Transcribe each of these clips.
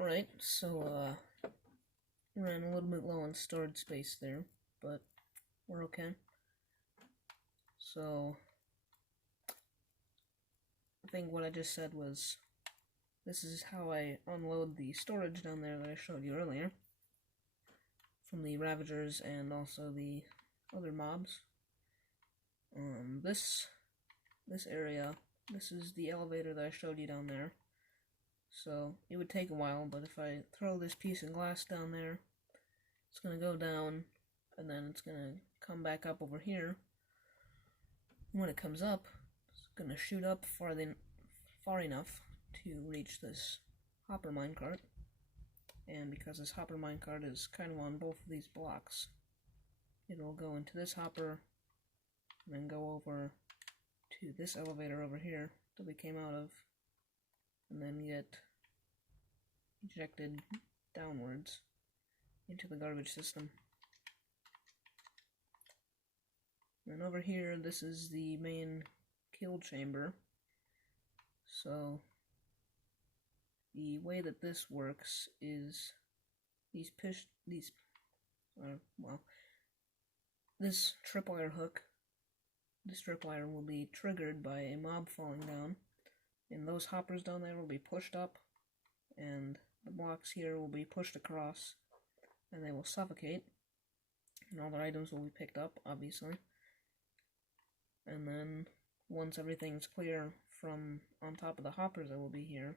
Alright, so ran a little bit low on storage space there, but we're okay. So I think what I just said was, this is how I unload the storage down there that I showed you earlier from the Ravagers and also the other mobs. This area, this is the elevator that I showed you down there. So it would take a while, but if I throw this piece of glass down there, it's going to go down, and then it's going to come back up over here. When it comes up, it's going to shoot up far enough to reach this hopper minecart. And because this hopper minecart is kind of on both of these blocks, it will go into this hopper, and then go over to this elevator over here that we came out of, and then get ejected downwards into the garbage system. And over here, this is the main kill chamber. So the way that this works is this tripwire hook. This tripwire will be triggered by a mob falling down, and those hoppers down there will be pushed up, and the blocks here will be pushed across, and they will suffocate, and all the items will be picked up, obviously. And then, once everything's clear from on top of the hoppers that will be here,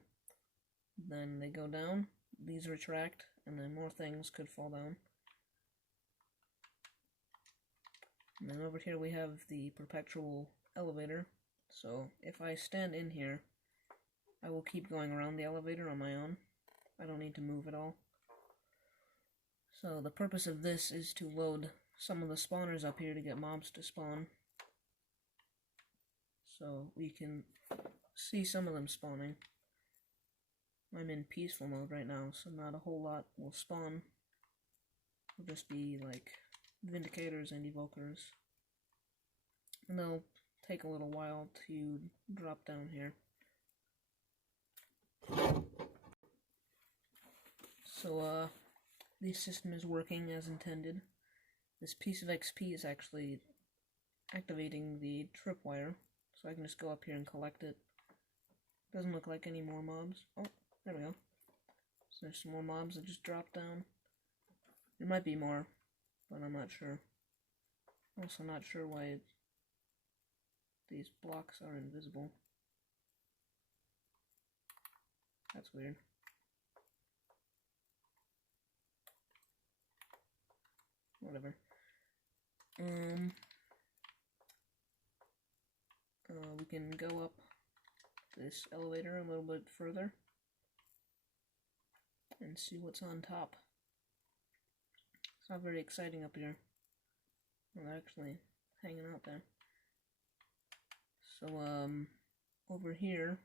then they go down, these retract, and then more things could fall down. And then over here we have the perpetual elevator, so if I stand in here, I will keep going around the elevator on my own. I don't need to move at all. So the purpose of this is to load some of the spawners up here to get mobs to spawn. So we can see some of them spawning. I'm in peaceful mode right now, so not a whole lot will spawn. It'll just be like Vindicators and Evokers. And they'll take a little while to drop down here. So, the system is working as intended. This piece of XP is actually activating the tripwire, so I can just go up here and collect it. Doesn't look like any more mobs. Oh, there we go. So there's some more mobs that just dropped down. There might be more, but I'm not sure. Also not sure why these blocks are invisible. That's weird. Whatever. We can go up this elevator a little bit further and see what's on top. It's not very exciting up here. Well, they're actually hanging out there. So, over here,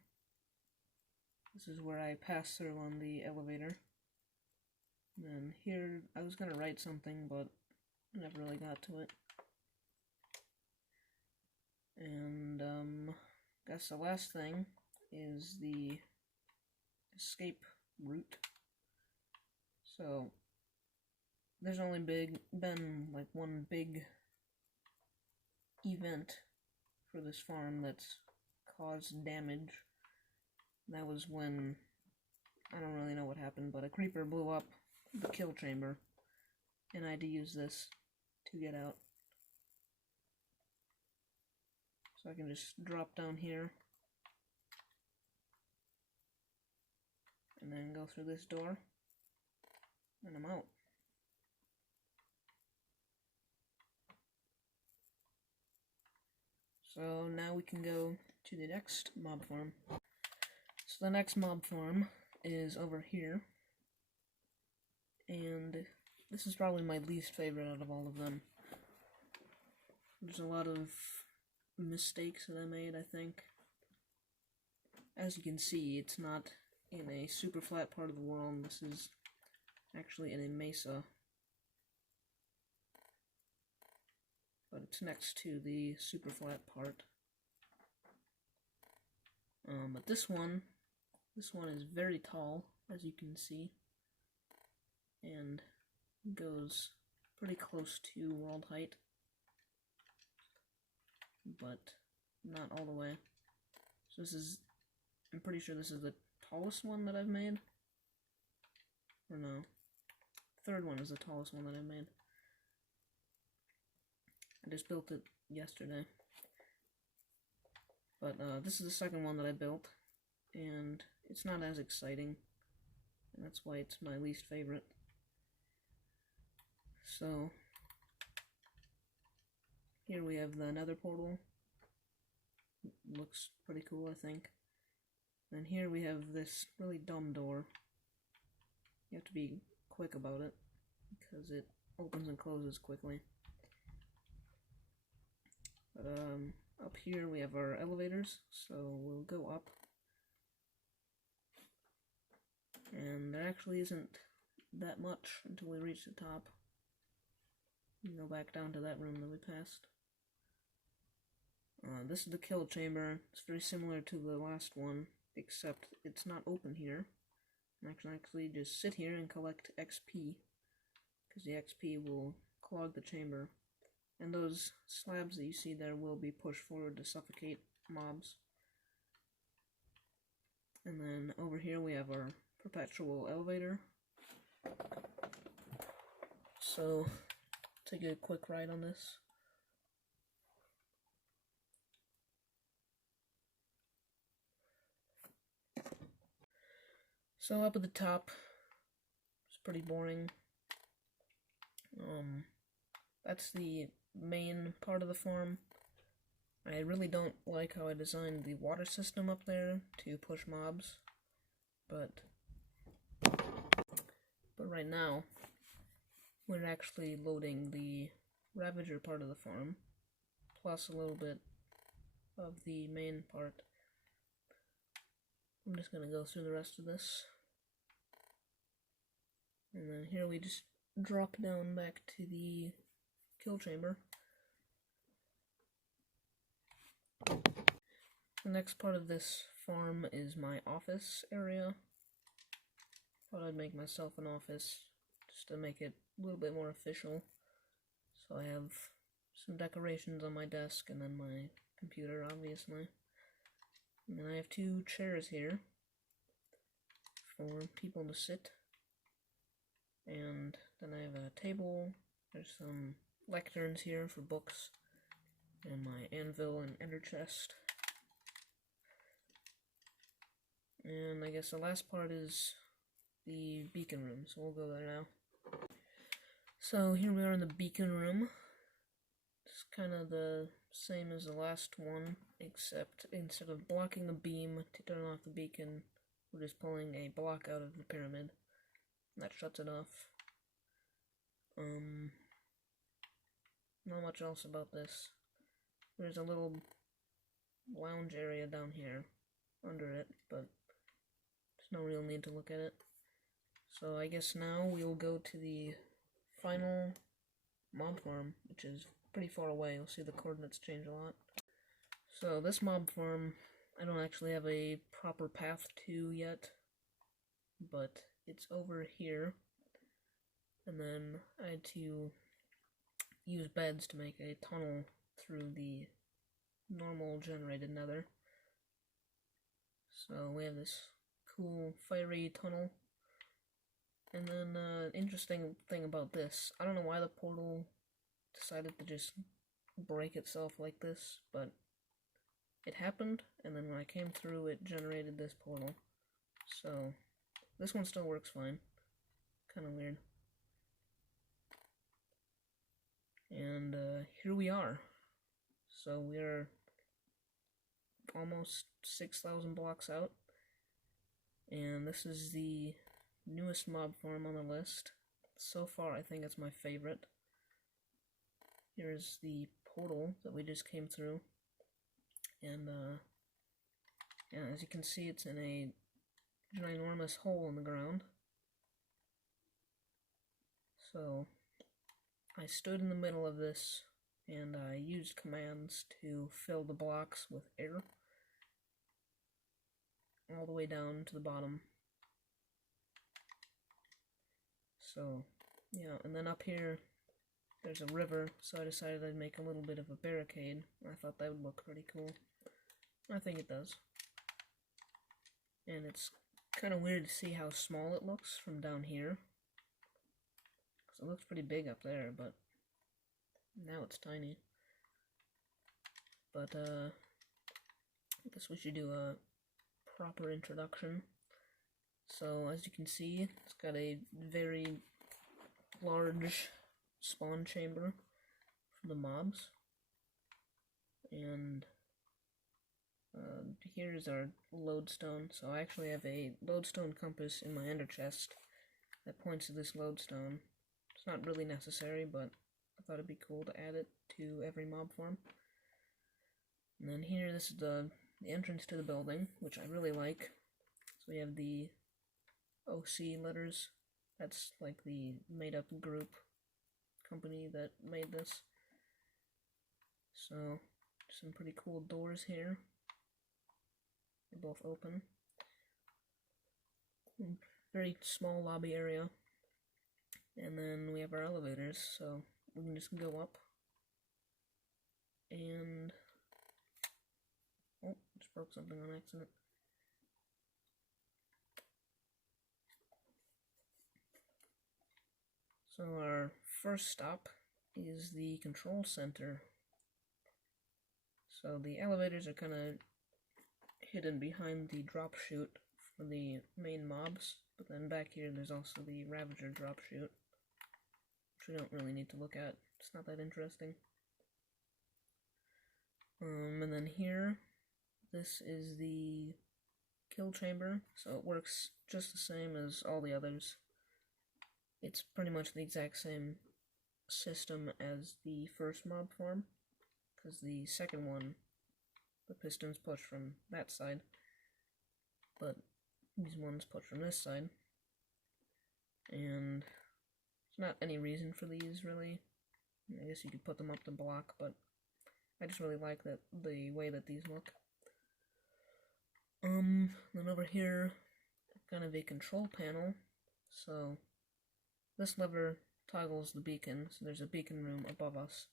this is where I pass through on the elevator. And then here, I was gonna write something, but I never really got to it. And, I guess the last thing is the escape route. So, there's only been like one big event for this farm that's caused damage. That was when, I don't really know what happened, but a creeper blew up the kill chamber, and I had to use this to get out. So I can just drop down here, and then go through this door, and I'm out. So now we can go to the next mob farm. So the next mob farm is over here, and this is probably my least favorite out of all of them. There's a lot of mistakes that I made, I think. As you can see, it's not in a super flat part of the world. This is actually in a mesa, but it's next to the super flat part. But this This one is very tall, as you can see, and goes pretty close to world height, but not all the way. So this is, I'm pretty sure this is the tallest one that I've made. Or no, third one is the tallest one that I've made. I just built it yesterday. But this is the second one that I built, and it's not as exciting, and that's why it's my least favorite. So, here we have the nether portal. Looks pretty cool, I think. And here we have this really dumb door. You have to be quick about it, because it opens and closes quickly. But, up here we have our elevators, so we'll go up. And there actually isn't that much until we reach the top. We go back down to that room that we passed. This is the kill chamber. It's very similar to the last one, except it's not open here. I can actually just sit here and collect XP, because the XP will clog the chamber. And those slabs that you see there will be pushed forward to suffocate mobs. And then over here we have our perpetual elevator. So, take a quick ride on this. So up at the top, it's pretty boring. That's the main part of the farm. I really don't like how I designed the water system up there to push mobs, but right now we're actually loading the Ravager part of the farm, plus a little bit of the main part. I'm just gonna go through the rest of this, and then here we just drop down back to the kill chamber. The next part of this farm is my office area. Thought I'd make myself an office just to make it a little bit more official. So I have some decorations on my desk and then my computer, obviously. And then I have 2 chairs here for people to sit. And then I have a table. There's some lecterns here for books, and my anvil and ender chest. And I guess the last part is the beacon room, so we'll go there now. So here we are in the beacon room. It's kind of the same as the last one, except instead of blocking the beam to turn off the beacon, we're just pulling a block out of the pyramid. That shuts it off. Not much else about this. There's a little lounge area down here under it, but there's no real need to look at it. So I guess now we'll go to the final mob farm, which is pretty far away. You'll see the coordinates change a lot. So this mob farm, I don't actually have a proper path to yet, but it's over here. And then I had to use beds to make a tunnel through the normal generated nether. So we have this cool fiery tunnel. And then interesting thing about this, I don't know why the portal decided to just break itself like this, but it happened, and then when I came through it generated this portal. So this one still works fine. Kinda weird. And here we are. So we're almost 6,000 blocks out, and this is the newest mob farm on the list. So far I think it's my favorite. Here's the portal that we just came through, and yeah, as you can see, it's in a ginormous hole in the ground. So I stood in the middle of this, and I used commands to fill the blocks with air. all the way down to the bottom. So, yeah, and then up here, there's a river, so I decided I'd make a little bit of a barricade. I thought that would look pretty cool. I think it does. And it's kind of weird to see how small it looks from down here. Because it looks pretty big up there, but now it's tiny. But, I guess we should do a proper introduction. So, as you can see, it's got a very large spawn chamber for the mobs. And here's our lodestone. So I actually have a lodestone compass in my ender chest that points to this lodestone. It's not really necessary, but I thought it'd be cool to add it to every mob farm. And then here, this is the entrance to the building, which I really like. So we have the OC letters. That's like the made-up group company that made this. So, some pretty cool doors here. They both open. Very small lobby area. And then we have our elevators, so we can just go up. And oh, just broke something on accident. So our first stop is the control center. So the elevators are kind of hidden behind the drop chute for the main mobs, but then back here there's also the Ravager drop chute, which we don't really need to look at. It's not that interesting. And then here, this is the kill chamber, so it works just the same as all the others. It's pretty much the exact same system as the first mob farm, because the second one, the pistons push from that side, but these ones push from this side. And there's not any reason for these, really. I guess you could put them up to block, but I just really like the way that these look. Then over here, kind of a control panel. So this lever toggles the beacon, so there's a beacon room above us.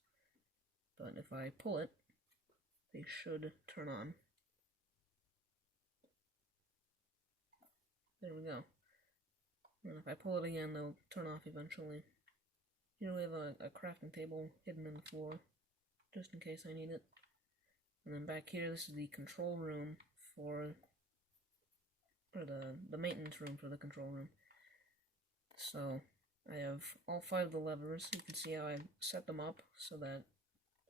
But if I pull it, they should turn on. There we go. And if I pull it again, they'll turn off eventually. Here we have a crafting table hidden in the floor, just in case I need it. And then back here, this is the control room or the maintenance room for the control room. So I have all 5 of the levers. You can see how I set them up so that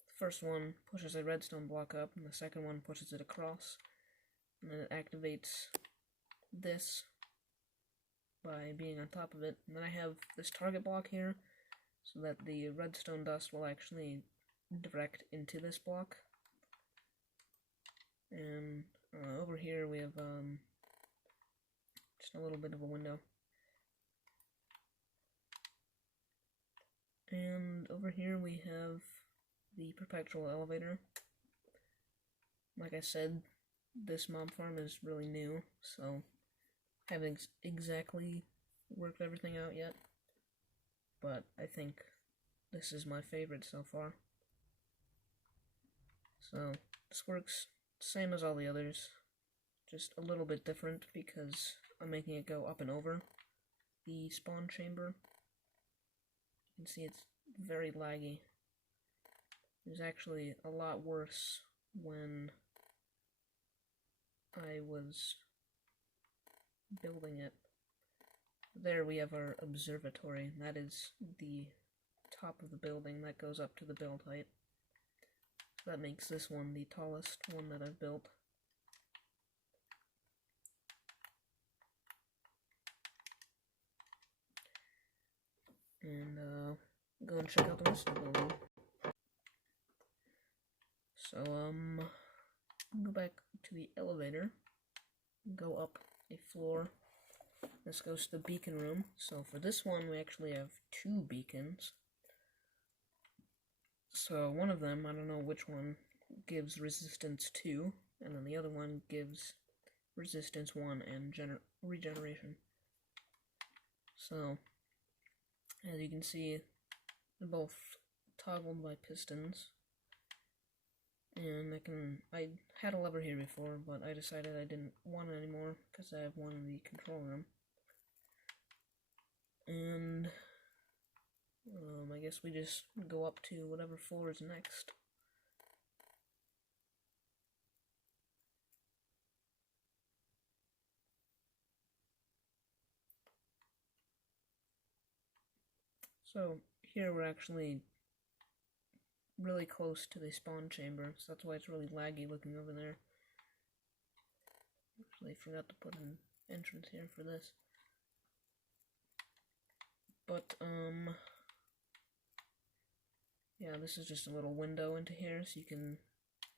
the first one pushes a redstone block up, and the second one pushes it across. And then it activates this by being on top of it. And then I have this target block here, so that the redstone dust will actually direct into this block. And over here we have just a little bit of a window. And over here we have the perpetual elevator. Like I said, this mob farm is really new, so I haven't exactly worked everything out yet, but I think this is my favorite so far. So this works same as all the others, just a little bit different because I'm making it go up and over the spawn chamber. You can see it's very laggy. It was actually a lot worse when I was building it. There we have our observatory. That is the top of the building that goes up to the build height. So that makes this one the tallest one that I've built. And go and check out the rest of the building. So go back to the elevator, go up a floor. This goes to the beacon room. So for this one, we actually have 2 beacons. So one of them, I don't know which one, gives resistance 2, and then the other one gives resistance 1 and regeneration. So, as you can see, they're both toggled by pistons. And I had a lever here before, but I decided I didn't want it anymore because I have one in the control room. And I guess we just go up to whatever floor is next. So here we're actually really close to the spawn chamber, so that's why it's really laggy looking over there. Actually, I forgot to put an entrance here for this. But, yeah, this is just a little window into here, so you can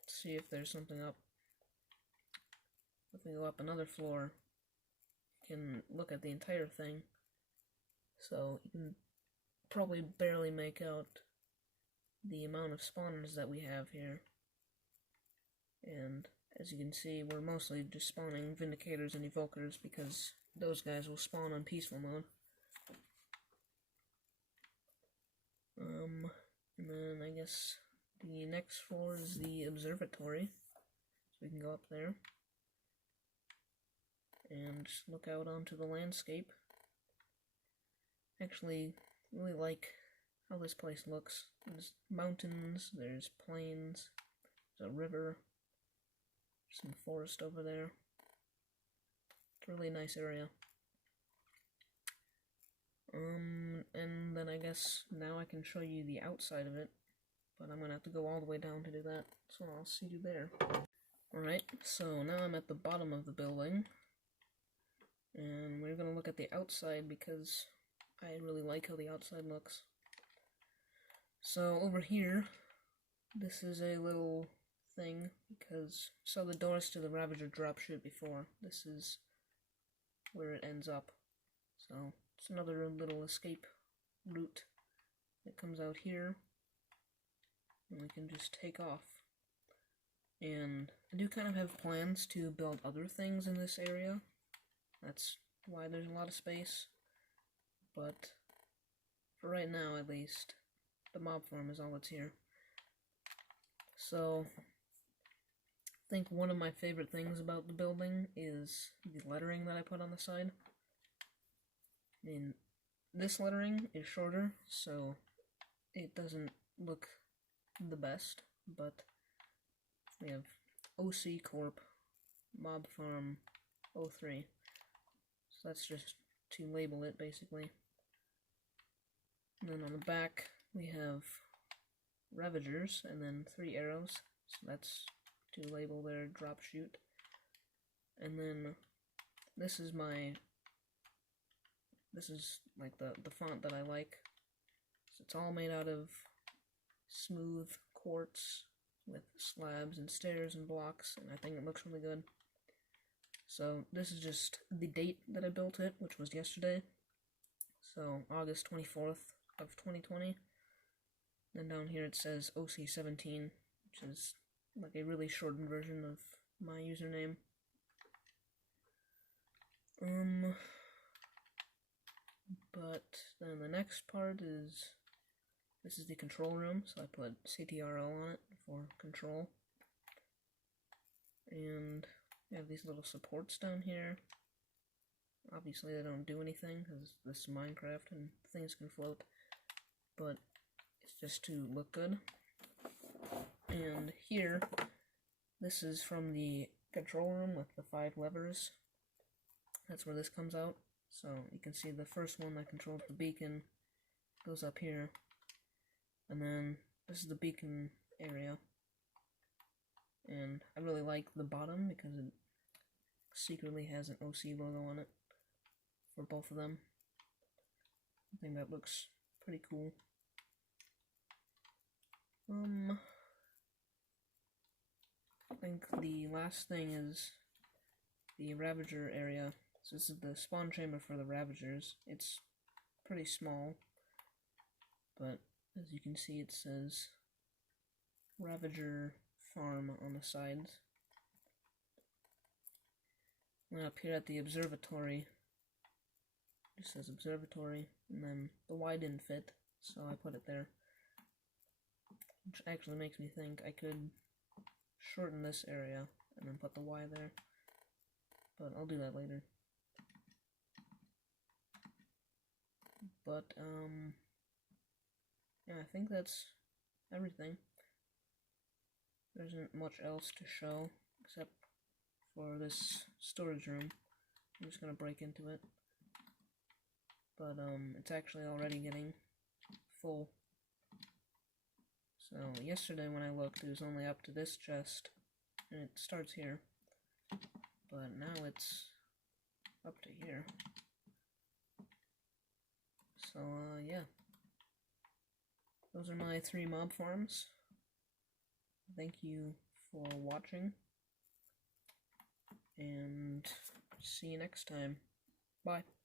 see if there's something up. If we go up another floor, you can look at the entire thing. So, you can probably barely make out the amount of spawners that we have here. And as you can see, we're mostly just spawning Vindicators and Evokers because those guys will spawn on peaceful mode. And then I guess the next floor is the observatory. So we can go up there and just look out onto the landscape. Actually, really like how this place looks. There's mountains, there's plains, there's a river, some forest over there. It's a really nice area. And then I guess now I can show you the outside of it, but I'm gonna have to go all the way down to do that, so I'll see you there. Alright, so now I'm at the bottom of the building, and we're gonna look at the outside because I really like how the outside looks. So over here, this is a little thing, because saw the doors to the Ravager dropship before. This is where it ends up. So it's another little escape route that comes out here, and we can just take off. And I do kind of have plans to build other things in this area. That's why there's a lot of space. But for right now, at least, the mob farm is all that's here. So I think one of my favorite things about the building is the lettering that I put on the side. I mean, this lettering is shorter, so it doesn't look the best, but we have OC Corp Mob Farm 03. So that's just to label it, basically. And then on the back, we have Ravagers, and then 3 arrows, so that's to label their drop shoot. And then this is like the font that I like. So it's all made out of smooth quartz with slabs and stairs and blocks, and I think it looks really good. So this is just the date that I built it, which was yesterday. So August 24th of 2020. Then down here it says OC17, which is like a really shortened version of my username. But then the next part is, this is the control room, so I put CTRL on it for control. And we have these little supports down here. Obviously they don't do anything, because this is Minecraft and things can float, but it's just to look good. And here, this is from the control room with the 5 levers. That's where this comes out. So you can see the first one that controls the beacon goes up here. And then this is the beacon area. And I really like the bottom because it secretly has an OC logo on it for both of them. I think that looks pretty cool. I think the last thing is the Ravager area. So this is the spawn chamber for the Ravagers. It's pretty small, but as you can see it says Ravager Farm on the sides. Up here at the observatory, it just says observatory, and then the Y didn't fit, so I put it there. Which actually makes me think I could shorten this area and then put the Y there. But I'll do that later. But, yeah, I think that's everything. There isn't much else to show, except for this storage room. I'm just gonna break into it. But, it's actually already getting full. So, yesterday when I looked, it was only up to this chest, and it starts here. But now it's up to here. So, yeah. Those are my 3 mob farms. Thank you for watching, and see you next time. Bye.